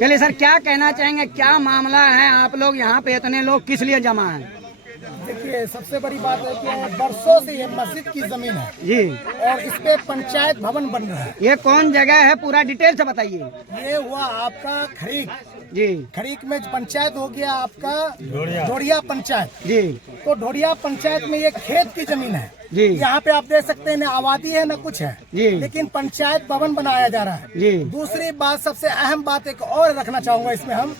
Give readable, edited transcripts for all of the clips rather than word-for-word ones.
चलिए सर, क्या कहना चाहेंगे, क्या मामला है, आप लोग यहाँ पे इतने लोग किस लिए जमा हैं? देखिए, सबसे बड़ी बात है कि बरसों से ये मस्जिद की जमीन है जी, और इस पे पंचायत भवन बन रहा है। ये कौन जगह है, पूरा डिटेल से बताइए। ये हुआ आपका खरीक जी खरीक में पंचायत हो गया आपका ढोड़िया पंचायत। जी तो ढोड़िया पंचायत में ये खेत की जमीन है जी यहाँ पे आप देख सकते हैं, न आबादी है न कुछ है जी, लेकिन पंचायत भवन बनाया जा रहा है जी। दूसरी बात, सबसे अहम बात एक और रखना चाहूंगा इसमें, हम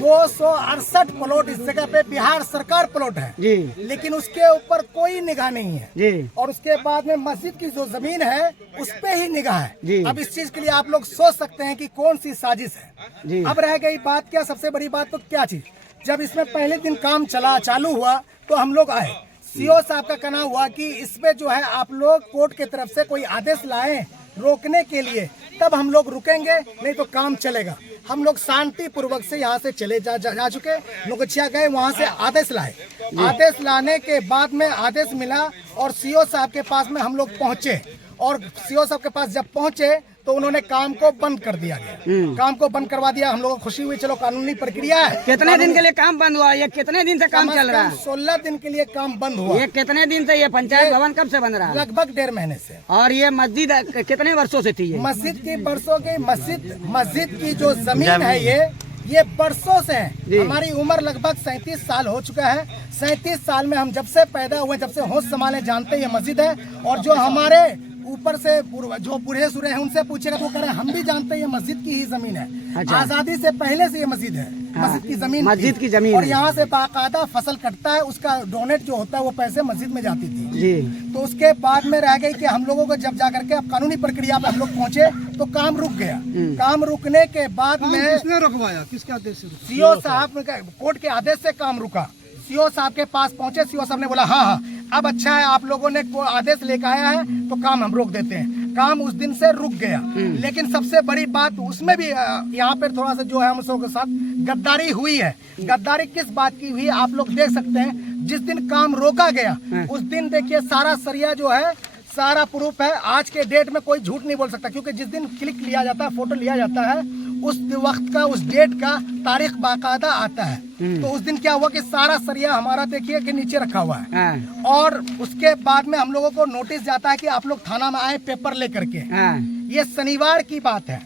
268 प्लॉट इस जगह पे बिहार सरकार प्लॉट है जी लेकिन उसके ऊपर कोई निगाह नहीं है जी और उसके बाद में मस्जिद की जो जमीन है उस पे ही निगाह है जी। अब इस चीज के लिए आप लोग सोच सकते हैं कि कौन सी साजिश जी। है। अब रह गई बात, क्या सबसे बड़ी बात तो क्या चीज, जब इसमें पहले दिन काम चालू हुआ तो हम लोग आए, सीओ साहब का कहना हुआ कि इसमें जो है आप लोग कोर्ट की तरफ से कोई आदेश लाए रोकने के लिए, तब हम लोग रुकेंगे, नहीं तो काम चलेगा। हम लोग शांति पूर्वक से यहाँ से चले जा चुके, नोकचिया गए, वहाँ से आदेश लाए। आदेश लाने के बाद में आदेश मिला और सीओ साहब के पास में हम लोग पहुँचे और सीओ साहब के पास जब पहुँचे तो उन्होंने काम को बंद कर दिया गया। काम को बंद करवा दिया, हम लोगों को खुशी हुई, चलो कानूनी प्रक्रिया है। कितने दिन के लिए काम बंद हुआ? ये कितने दिन से काम चल रहा है? 16 दिन के लिए काम बंद हुआ। ये कितने दिन से, ये पंचायत भवन कब से बन रहा है? लगभग 1.5 महीने से। और ये मस्जिद कितने वर्षों से थी? मस्जिद की बरसों की मस्जिद की जो जमीन है ये बरसों से है। हमारी उम्र लगभग 37 साल हो चुका है। 37 साल में हम जब से पैदा हुए, जब से होश संभाले, जानते हैं ये मस्जिद है। और जो हमारे ऊपर से जो बूढ़े सुरे हैं उनसे पूछेगा तो कह रहे हैं हम भी जानते हैं ये मस्जिद की ही जमीन है। अच्छा। आजादी से पहले से ये मस्जिद है। हाँ। मस्जिद की जमीन मस्जिद की जमीन और है। यहाँ से बाकायदा फसल कटता है, उसका डोनेट जो होता है वो पैसे मस्जिद में जाती थी जी। तो उसके बाद में रह गई कि हम लोगों को जब जाकर के अब कानूनी प्रक्रिया पे हम लोग पहुँचे तो काम रुक गया। काम रुकने के बाद में किसने रुकवाया, किसके आदेश से? सीओ साहब कोर्ट के आदेश से काम रुका। सीओ साहब के पास पहुंचे, सीओ साहब ने बोला हाँ, अब अच्छा है, आप लोगों ने आदेश लेकर आया है तो काम हम रोक देते हैं। काम उस दिन से रुक गया। लेकिन सबसे बड़ी बात उसमें भी यहाँ पे थोड़ा सा जो है हम लोगों के साथ गद्दारी हुई है। गद्दारी किस बात की हुई आप लोग देख सकते हैं। जिस दिन काम रोका गया उस दिन देखिए सारा सरिया जो है, सारा प्रूफ है। आज के डेट में कोई झूठ नहीं बोल सकता क्योंकि जिस दिन क्लिक लिया जाता है, फोटो लिया जाता है, उस वक्त का, उस डेट का तारीख बाकायदा आता है। तो उस दिन क्या हुआ कि सारा सरिया हमारा देखिए कि नीचे रखा हुआ है। और उसके बाद में हम लोगों को नोटिस जाता है कि आप लोग थाना में आए पेपर लेकर के। ये शनिवार की बात है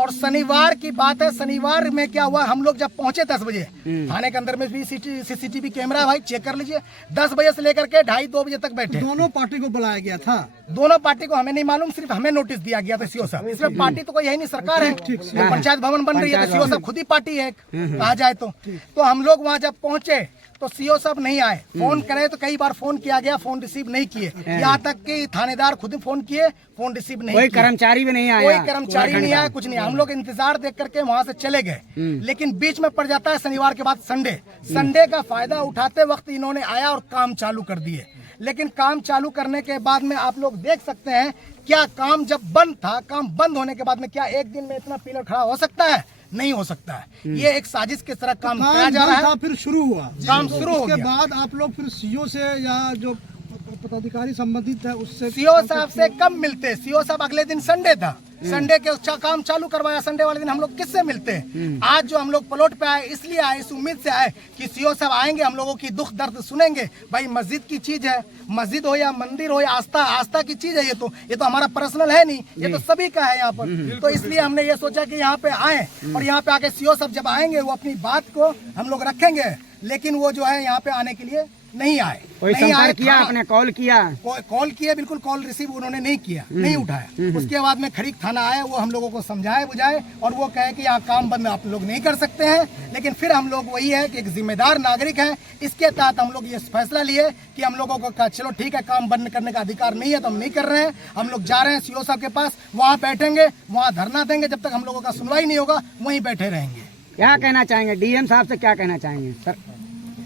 और शनिवार की बात है। शनिवार में क्या हुआ, हम लोग जब पहुंचे 10 बजे, थाने के अंदर में भी सीसीटीवी कैमरा भाई चेक कर लीजिए, 10 बजे से लेकर के 2:30-2 बजे तक बैठे। दोनों पार्टी को बुलाया गया था? दोनों पार्टी को हमें नहीं मालूम, सिर्फ हमें नोटिस दिया गया था सीओ साहब। इसमें पार्टी तो कोई है नहीं, सरकार है। तो पंचायत भवन बन रही है तो सीओ साहब खुद ही पार्टी है कहा जाए तो हम लोग वहाँ जब पहुंचे तो सीओ साहब नहीं आए। फोन करे तो कई बार फोन किया गया, फोन रिसीव नहीं किए। यहाँ तक कि थानेदार खुद फोन किए, फोन रिसीव नहीं कोई किए। कर्मचारी भी नहीं आया, कोई कर्मचारी नहीं आया, कुछ नहीं। हम लोग इंतजार देख करके वहाँ से चले गए। लेकिन बीच में पड़ जाता है शनिवार के बाद संडे का फायदा उठाते वक्त इन्होंने आया और काम चालू कर दिए। लेकिन काम चालू करने के बाद में आप लोग देख सकते हैं क्या काम जब बंद था, काम बंद होने के बाद में क्या एक दिन में इतना पिलर खड़ा हो सकता है? नहीं हो सकता है। ये एक साजिश की तरह काम किया जा रहा है। फिर शुरू हुआ, काम शुरू हो गया। उसके बाद आप लोग फिर सीओ से या जो पदाधिकारी संबंधित है उससे? सीओ साहब से कब मिलते? सीओ साहब अगले दिन संडे था, संडे के काम चालू करवाया। संडे वाले दिन हम लोग किससे मिलते हैं? आज जो हम लोग प्लॉट पे आए इसलिए आए, इस उम्मीद से आए कि सीओ साहब आएंगे, हम लोगों की दुख दर्द सुनेंगे। भाई मस्जिद की चीज है, मस्जिद हो या मंदिर हो या आस्था की चीज है। ये तो हमारा पर्सनल है नहीं, ये तो सभी का है यहाँ पर। तो इसलिए हमने ये सोचा कि यहाँ पे आए और यहाँ पे आके सीओ साहब जब आएंगे वो अपनी बात को हम लोग रखेंगे। लेकिन वो जो है यहाँ पे आने के लिए नहीं आए। कोई संपर्क किया आपने? कॉल किया? कॉल किया, बिल्कुल कॉल रिसीव उन्होंने नहीं किया, नहीं उठाया। उसके बाद में खरीक थाना आया, वो हम लोगों को समझाए बुझाए और वो कहे कि यहाँ काम बंद आप लोग नहीं कर सकते हैं। लेकिन फिर हम लोग वही है कि एक जिम्मेदार नागरिक है, इसके तहत हम लोग ये फैसला लिए कि हम लोगों को चलो ठीक है, काम बंद करने का अधिकार नहीं है तो हम नहीं कर रहे हैं। हम लोग जा रहे हैं सीओ साहब के पास, वहाँ बैठेंगे, वहाँ धरना देंगे, जब तक हम लोगों का सुनवाई नहीं होगा वहीं बैठे रहेंगे। क्या कहना चाहेंगे डीएम साहब से, क्या कहना चाहेंगे सर?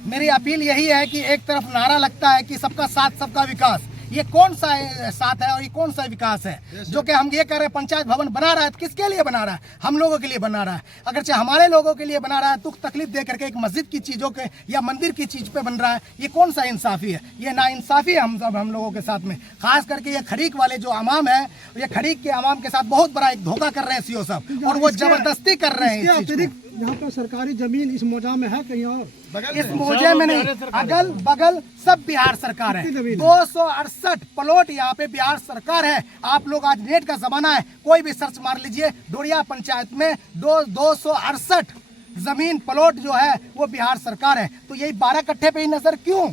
मेरी अपील यही है कि एक तरफ नारा लगता है कि सबका साथ सबका विकास, ये कौन सा साथ है और ये कौन सा विकास है? जो कि हम ये कह रहे हैं पंचायत भवन बना रहा है, तो किसके लिए बना रहा है? हम लोगों के लिए बना रहा है। अगर चाहे हमारे लोगों के लिए बना रहा है, दुख तकलीफ दे करके एक मस्जिद की चीजों के या मंदिर की चीज पे बन रहा है, ये कौन सा इंसाफी है? ये नाइंसाफी है हम लोगों के साथ में। खास करके ये खरीक वाले जो अवाम है, ये खरीक के अवाम के साथ बहुत बड़ा एक धोखा कर रहे हैं सीओ साहब, और वो जबरदस्ती कर रहे हैं। अतिरिक्त यहाँ पर सरकारी जमीन इस मौजा में है कहीं और? इस मौजे में नहीं, अगल बगल सब बिहार सरकार है। 268 प्लॉट यहाँ पे बिहार सरकार है। आप लोग आज नेट का जमाना है, कोई भी सर्च मार लीजिए, ढोरिया पंचायत में 268 जमीन प्लॉट जो है वो बिहार सरकार है। तो यही 12 कट्ठे पे ही नजर क्यों?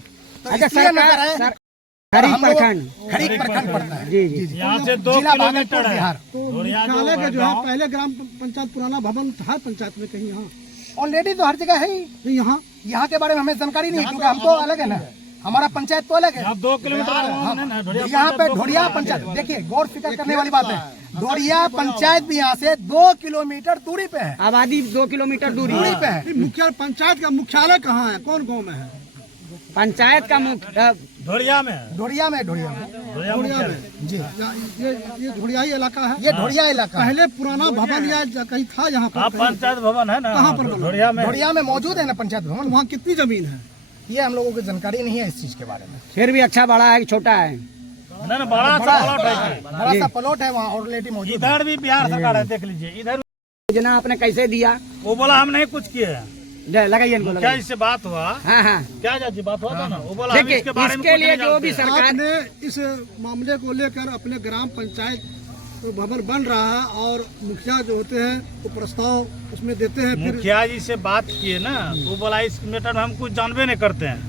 तो इसलिए नजर है खरीक प्रखंड पड़ता है। जी जी, यहाँ से 2 जिला किलोमीटर भागलपुर है। बिहार। तो मुख्यालय का जो है पहले ग्राम पंचायत पुराना भवन था पंचायत में कहीं यहाँ? ऑलरेडी तो हर जगह है ही। नहीं यहाँ के बारे में हमें जानकारी नहीं, क्योंकि हम तो अलग है ना, हमारा पंचायत तो अलग है। अब 2 किलोमीटर यहाँ पे ढोरिया पंचायत, देखिए गौर फिक्र करने वाली बात है, ढोरिया पंचायत भी यहाँ से 2 किलोमीटर दूरी पे है। आबादी 2 किलोमीटर दूरी पे है। मुख्य पंचायत का मुख्यालय कहाँ है, कौन गाँव में है? पंचायत का मुख्य ढोरिया में है। ढोरिया में ढोरिया में जी, ये ढोरियाई इलाका है। ये ढोरिया इलाका है। पहले पुराना भवन या कहीं था यहाँ पर? आप पंचायत भवन है ना, कहाँ पर बना? ढोरिया में मौजूद है ना पंचायत भवन। वहाँ कितनी जमीन है? ये हम लोगों को जानकारी नहीं है इस चीज के बारे में। फिर भी अच्छा बड़ा है कि छोटा है? ना बड़ा सा प्लॉट है, बड़ा सा प्लॉट है वहाँ ऑलरेडी मौजूद। इधर भी बिहार सरकार है, देख लीजिए इधर। योजना आपने कैसे दिया? वो बोला हम नहीं कुछ किए हैं। लगाइए इनको, क्या लगाइए। इससे बात हुआ? हाँ हाँ, क्या जी बात हुआ था ना, वो बोला हम देखिए इसके बारे में इसके कुछ लिए नहीं जो भी जानते हैं। सरकार आपने इस मामले को लेकर अपने ग्राम पंचायत तो भवन बन रहा है और मुखिया जो होते हैं वो प्रस्ताव उसमें देते हैं, फिर मुखिया जी से बात किए ना, तो वो बोला इस मैटर में हम कुछ जानबे नहीं करते हैं।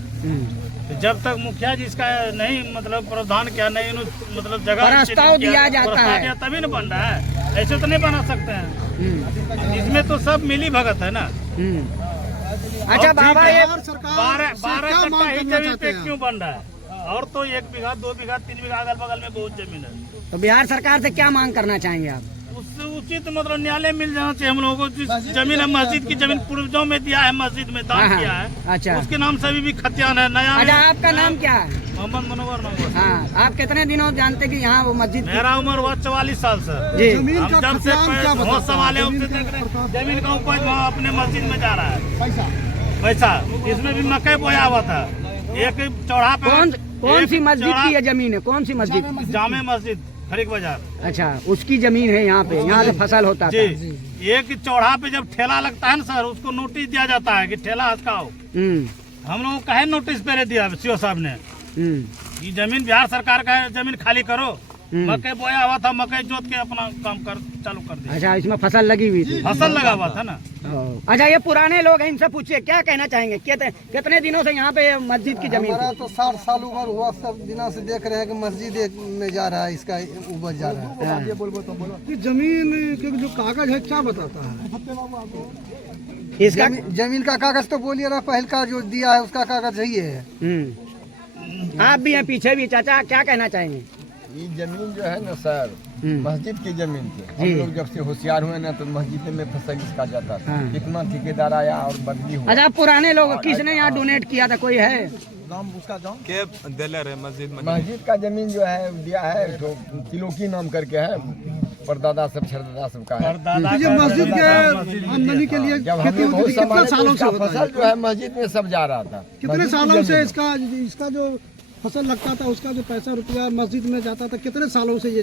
तो जब तक मुखिया जी इसका नहीं मतलब प्रावधान क्या नहीं मतलब जगह प्रस्ताव दिया जाता प्रस्ताव है। दिया तभी न बन रहा है, ऐसे तो नहीं बना सकते हैं। इसमें तो सब मिली भगत है ना। अच्छा बाबा, ये 12 क्या मांग कट्ठा ही करना जमीन चाहते पे हैं? क्यों बन रहा है? और तो 1 बीघा 2 बीघा 3 बीघा अगल बगल में बहुत जमीन है। तो बिहार सरकार से क्या मांग करना चाहेंगे आप? उससे उचित मतलब न्यायालय मिल जाना चाहिए हम लोगों को। जिस जमीन है मस्जिद की जमीन पूर्वजों में दिया है, मस्जिद में दान हाँ, किया है, अच्छा। उसके नाम से अभी भी खतियान है। नया अच्छा, आपका नाम क्या है? मोहम्मद मुनव्वर नाम है। हाँ, आप कितने दिनों जानते कि यहाँ वो मस्जिद? मेरा उम्र हुआ 44 साल से। जी, जमीन हम का जब से खतियान क्या होश बताता संभाले है? उससे देख रहे हैं जमीन का उपज वहाँ अपने मस्जिद में जा रहा है। पैसा इसमें भी मकई बोया हुआ था। एक चौड़ा पे कौन सी मस्जिद की ये जमीन है? कौन सी मस्जिद? जामे मस्जिद खरीक बाजार। अच्छा, उसकी जमीन है यहाँ पे, यहाँ से फसल होता था। जी, एक चौड़ा पे जब ठेला लगता है ना सर, उसको नोटिस दिया जाता है कि ठेला हटकाओ। हम लोगों को कहे नोटिस पहले दिया सीओ साहब ने, ये जमीन बिहार सरकार का है, जमीन खाली करो। मकई बोया हुआ था, मकई जोत के अपना काम चालू कर दिया। अच्छा, इसमें फसल लगी हुई थी? फसल लगा हुआ था ना। अच्छा, ये पुराने लोग हैं, इनसे पूछिए क्या कहना चाहेंगे? कितने दिनों से यहाँ पे मस्जिद की जमीन हमारा थी? तो 60 साल उम्र हुआ, सब दिनों से देख रहे हैं कि मस्जिद में जा रहा है, इसका उपज जा रहा है। ये जमीन के जो कागज है क्या बताता है? इसका जमीन का कागज तो बोलिए ना, पहल का जो दिया है उसका कागज सही है। आप भी हैं पीछे भी, चाचा क्या कहना चाहेंगे? ये जमीन जो है ना सर, मस्जिद की जमीन थी। जी। हम लोग जब से होशियार हुए ना तो मस्जिद में फसल इसका जाता था। हाँ। कितना ठेकेदार आया और बदली हुआ। अच्छा, पुराने लोग किसने यहाँ डोनेट किया था, कोई है? मस्जिद का जमीन जो है दिया है तो तिलोकी नाम करके है, परदादा सब छरदादा सब का है। दादा ये मस्जिद के आमदनी के लिए जब खेती हम होती थी, कितने सालों से होता फसल है? जो है मस्जिद में सब जा रहा था। कितने मस्जिद की सालों से जमीन। इसका जो फसल लगता था, उसका जो पैसा रुपया मस्जिद में जाता था, कितने सालों से ये?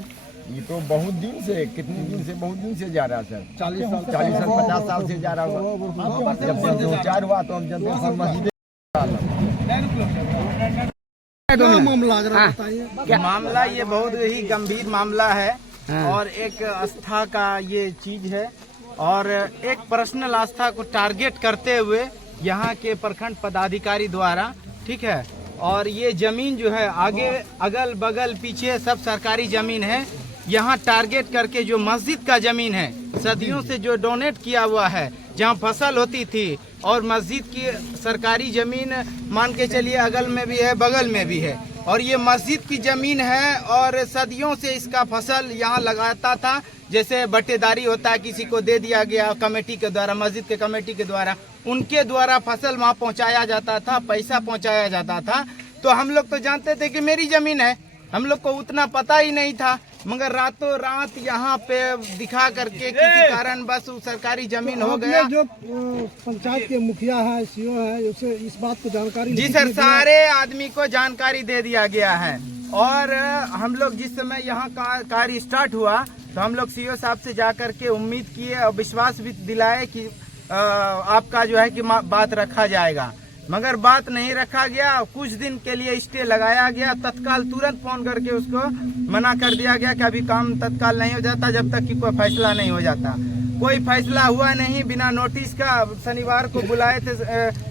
ये तो बहुत दिन से, कितने दिन से, बहुत दिन से जा रहा है सर। 40 साल 50 साल से जा रहा हुआ। जब से 2004 हुआ तो हम जनता सब मस्जिद। क्या मामला जरा बताइए। मामला ये बहुत ही गंभीर मामला है और एक आस्था का ये चीज है और एक पर्सनल आस्था को टारगेट करते हुए यहाँ के प्रखंड पदाधिकारी द्वारा, ठीक है, और ये जमीन जो है आगे अगल बगल पीछे सब सरकारी जमीन है। यहाँ टारगेट करके जो मस्जिद का जमीन है, सदियों से जो डोनेट किया हुआ है, जहाँ फसल होती थी, और मस्जिद की सरकारी जमीन मान के चलिए अगल में भी है बगल में भी है, और ये मस्जिद की जमीन है और सदियों से इसका फसल यहाँ लगाता था। जैसे बटेदारी होता है, किसी को दे दिया गया कमेटी के द्वारा, मस्जिद के कमेटी के द्वारा, उनके द्वारा फसल वहाँ पहुँचाया जाता था, पैसा पहुँचाया जाता था। तो हम लोग तो जानते थे कि मेरी जमीन है, हम लोग को उतना पता ही नहीं था, मगर रातों रात यहाँ पे दिखा करके किसी कारण बस वो सरकारी जमीन हो गया। जो पंचायत के मुखिया है, सीओ है, उसे इस बात को जानकारी जी सर, सारे आदमी को जानकारी दे दिया गया है। और हम लोग जिस समय यहाँ कार्य स्टार्ट हुआ तो हम लोग सीओ साहब से जाकर के उम्मीद किए और विश्वास भी दिलाए कि आपका जो है कि बात रखा जाएगा, मगर बात नहीं रखा गया। कुछ दिन के लिए स्टे लगाया गया, तत्काल तुरंत फोन करके उसको मना कर दिया गया कि अभी काम तत्काल नहीं हो जाता जब तक कि कोई फैसला नहीं हो जाता। कोई फैसला हुआ नहीं, बिना नोटिस का शनिवार को बुलाए थे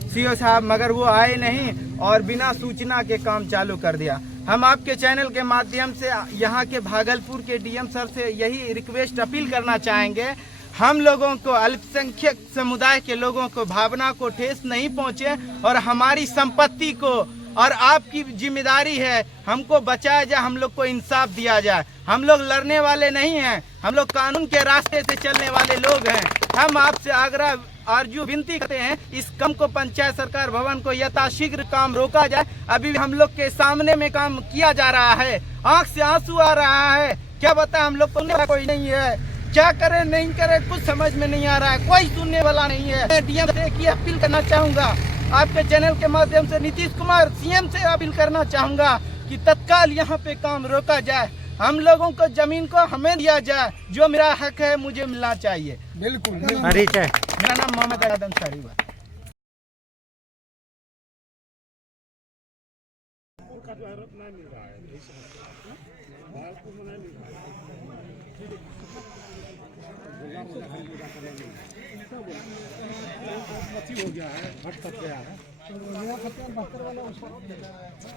सीओ साहब, मगर वो आए नहीं और बिना सूचना के काम चालू कर दिया। हम आपके चैनल के माध्यम से यहाँ के भागलपुर के डीएम सर से यही रिक्वेस्ट अपील करना चाहेंगे, हम लोगों को, अल्पसंख्यक समुदाय के लोगों को भावना को ठेस नहीं पहुँचे और हमारी संपत्ति को, और आपकी जिम्मेदारी है हमको बचाया जाए, हम लोग को इंसाफ दिया जाए। हम लोग लड़ने वाले नहीं हैं, हम लोग कानून के रास्ते से चलने वाले लोग हैं। हम आपसे आग्रह आरजू विनती करते हैं, इस काम को पंचायत सरकार भवन को यथाशीघ्र काम रोका जाए। अभी हम लोग के सामने में काम किया जा रहा है, आंख से आंसू आ रहा है, क्या बताएं, हम लोग को कोई नहीं है, क्या करे नहीं करे कुछ समझ में नहीं आ रहा है, कोई सुनने वाला नहीं है। मैं डीएम से की अपील करना चाहूंगा, आपके चैनल के माध्यम से नीतीश कुमार सीएम से अपील करना चाहूंगा कि तत्काल यहाँ पे काम रोका जाए, हम लोगों को जमीन को हमें दिया जाए, जो मेरा हक है मुझे मिलना चाहिए। बिल्कुल। मेरा नाम मोहम्मद आदम सारी है।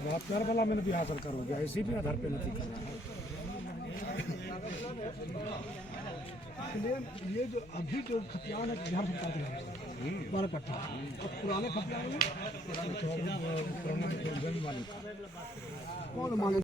बलात्कार वाला मैंने बिहार सरकार हो गया, इसी भी आधार पे नहीं कर रहा है। ये जो अभी जो खतियान है बिहार सरकार के 12 कट्ठा, और पुराने खतियान में कौन मालिक